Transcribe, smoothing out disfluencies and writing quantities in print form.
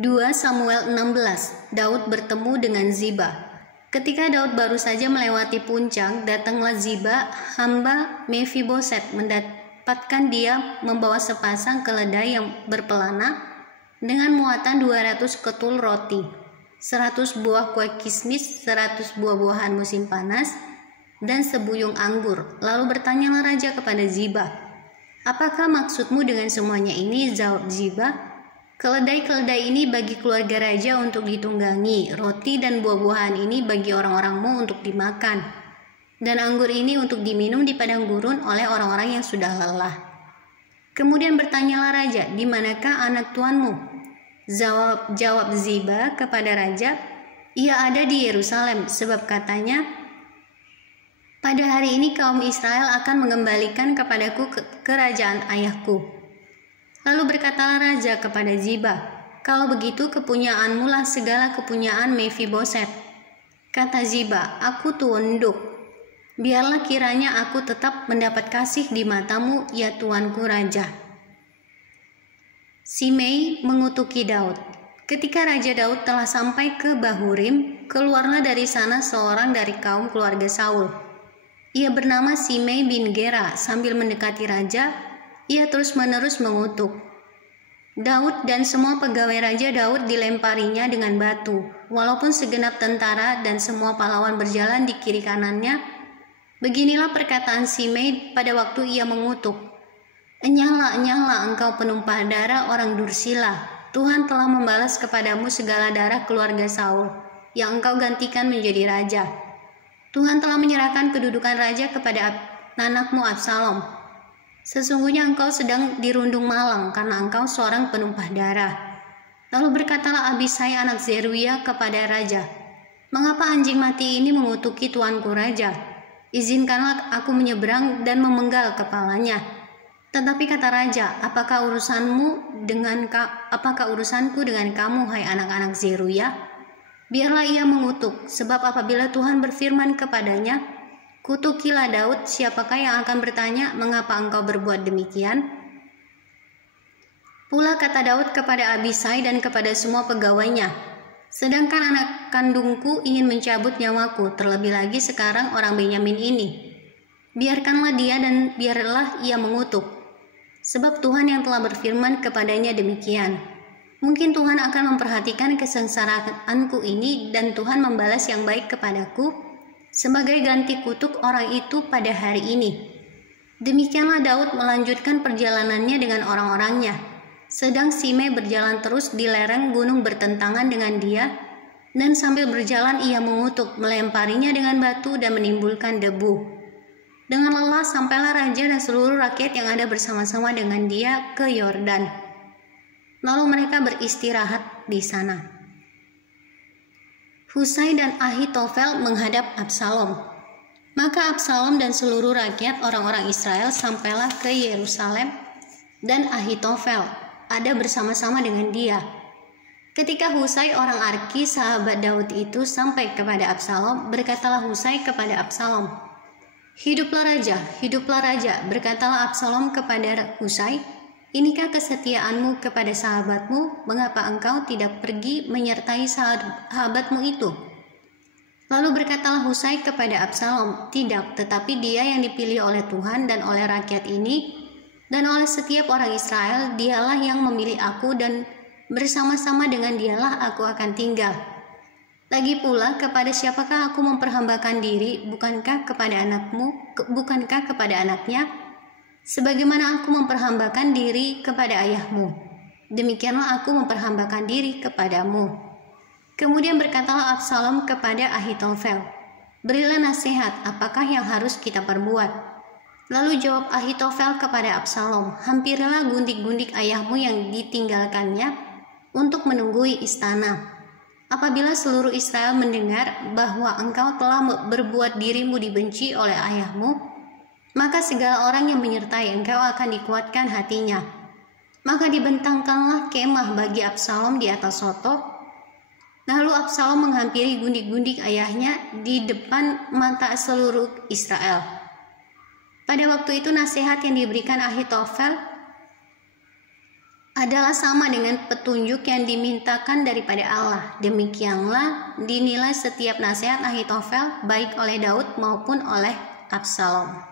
2 Samuel 16. Daud bertemu dengan Ziba. Ketika Daud baru saja melewati puncak, datanglah Ziba, hamba Mefiboset, mendapatkan dia membawa sepasang keledai yang berpelana dengan muatan 200 ketul roti, 100 buah kue kismis, 100 buah-buahan musim panas, dan sebuyung anggur. Lalu bertanyalah raja kepada Ziba, "Apakah maksudmu dengan semuanya ini?" Jawab Ziba, "Keledai-keledai ini bagi keluarga raja untuk ditunggangi, roti dan buah-buahan ini bagi orang-orangmu untuk dimakan, dan anggur ini untuk diminum di padang gurun oleh orang-orang yang sudah lelah." Kemudian bertanyalah raja, "Di manakah anak tuanmu?" Jawab Ziba kepada raja, "Ia ada di Yerusalem, sebab katanya, pada hari ini kaum Israel akan mengembalikan kepadaku kerajaan ayahku." Lalu berkatalah raja kepada Ziba, "Kalau begitu kepunyaanmu lah segala kepunyaan Mefiboset." Kata Ziba, "Aku tunduk. Biarlah kiranya aku tetap mendapat kasih di matamu, ya tuanku raja." Simei mengutuki Daud. Ketika Raja Daud telah sampai ke Bahurim, keluarlah dari sana seorang dari kaum keluarga Saul. Ia bernama Simei bin Gera. Sambil mendekati raja, ia terus-menerus mengutuk Daud, dan semua pegawai Raja Daud dilemparinya dengan batu. Walaupun segenap tentara dan semua pahlawan berjalan di kiri kanannya, beginilah perkataan Simei pada waktu ia mengutuk, "Enyahlah, enyahlah engkau penumpah darah orang Dursila. Tuhan telah membalas kepadamu segala darah keluarga Saul, yang engkau gantikan menjadi raja. Tuhan telah menyerahkan kedudukan raja kepada anakmu Absalom. Sesungguhnya engkau sedang dirundung malang karena engkau seorang penumpah darah." Lalu berkatalah Abisai anak Zeruya kepada raja, "Mengapa anjing mati ini mengutuki tuanku raja? Izinkanlah aku menyeberang dan memenggal kepalanya." Tetapi kata raja, apakah urusanku dengan kamu, hai anak-anak Zeruya? Biarlah ia mengutuk, sebab apabila Tuhan berfirman kepadanya, "Kutukilah Daud," siapakah yang akan bertanya, "Mengapa engkau berbuat demikian?" Pula kata Daud kepada Abisai dan kepada semua pegawainya, "Sedangkan anak kandungku ingin mencabut nyawaku, terlebih lagi sekarang orang Benyamin ini. Biarkanlah dia dan biarlah ia mengutuk, sebab Tuhan yang telah berfirman kepadanya demikian. Mungkin Tuhan akan memperhatikan kesengsaraanku ini dan Tuhan membalas yang baik kepadaku sebagai ganti kutuk orang itu pada hari ini." Demikianlah Daud melanjutkan perjalanannya dengan orang-orangnya, sedang Simei berjalan terus di lereng gunung bertentangan dengan dia, dan sambil berjalan ia mengutuk, melemparinya dengan batu dan menimbulkan debu. Dengan lelah sampailah raja dan seluruh rakyat yang ada bersama-sama dengan dia ke Yordan. Lalu mereka beristirahat di sana. Husai dan Ahitofel menghadap Absalom. Maka Absalom dan seluruh rakyat orang-orang Israel sampailah ke Yerusalem, dan Ahitofel ada bersama-sama dengan dia. Ketika Husai orang Arki sahabat Daud itu sampai kepada Absalom, berkatalah Husai kepada Absalom, "Hiduplah raja," berkatalah Absalom kepada Husai, "Inikah kesetiaanmu kepada sahabatmu? Mengapa engkau tidak pergi menyertai sahabatmu itu?" Lalu berkatalah Husai kepada Absalom, "Tidak, tetapi dia yang dipilih oleh Tuhan dan oleh rakyat ini, dan oleh setiap orang Israel, dialah yang memilih aku, dan bersama-sama dengan dialah aku akan tinggal. Lagi pula, kepada siapakah aku memperhambakan diri? Bukankah kepada anaknya? Sebagaimana aku memperhambakan diri kepada ayahmu, demikianlah aku memperhambakan diri kepadamu." Kemudian berkatalah Absalom kepada Ahitofel, "Berilah nasihat, apakah yang harus kita perbuat?" Lalu jawab Ahitofel kepada Absalom, "Hampirilah gundik-gundik ayahmu yang ditinggalkannya untuk menunggui istana. Apabila seluruh Israel mendengar bahwa engkau telah berbuat dirimu dibenci oleh ayahmu, maka segala orang yang menyertai engkau akan dikuatkan hatinya." Maka dibentangkanlah kemah bagi Absalom di atas soto. Lalu Absalom menghampiri gundik-gundik ayahnya di depan mata seluruh Israel. Pada waktu itu nasihat yang diberikan Ahitofel adalah sama dengan petunjuk yang dimintakan daripada Allah. Demikianlah dinilai setiap nasihat Ahitofel baik oleh Daud maupun oleh Absalom.